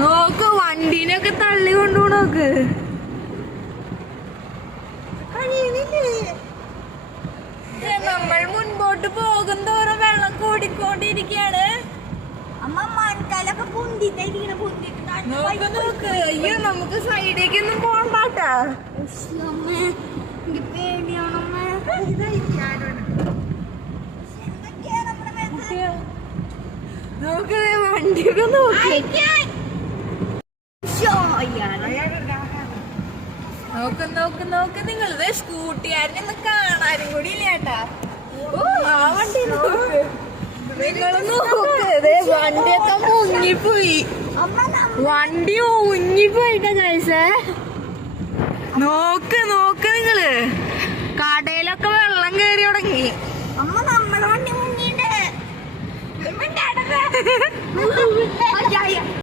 നോക്ക് വണ്ടീനൊക്കെ തള്ളി കൊണ്ടുപോണോക്ക്. നമ്മൾ മുൻപോട്ട് പോകുന്തോറും വെള്ളം കൂടിക്കൊണ്ടിരിക്കുകയാണ്. നോക്ക് നോക്ക്. അയ്യോ നമുക്ക് സൈഡേക്കൊന്നും പോകാൻ പാട്ടാ. നോക്ക് വണ്ടിയൊക്കെ നോക്കി. നോക്ക് നോക്ക് നോക്ക്. നിങ്ങളിത് സ്കൂട്ടിയാരനൊന്നും കാണാനും കൂടി ഇല്ല ചേട്ടാ. ആ വണ്ടി നോക്ക്. നിങ്ങള് നോക്ക്. വണ്ടിയൊക്കെ മുങ്ങിപ്പോയി. വണ്ടി ഊങ്ങിപ്പോയിട്ടാ കഴിച്ചേ. നോക്ക് നോക്ക് നിങ്ങള്. കടയിലൊക്കെ വെള്ളം കയറി തുടങ്ങി. അമ്മ നമ്മുടെ വണ്ടി മുങ്ങിണ്ട്.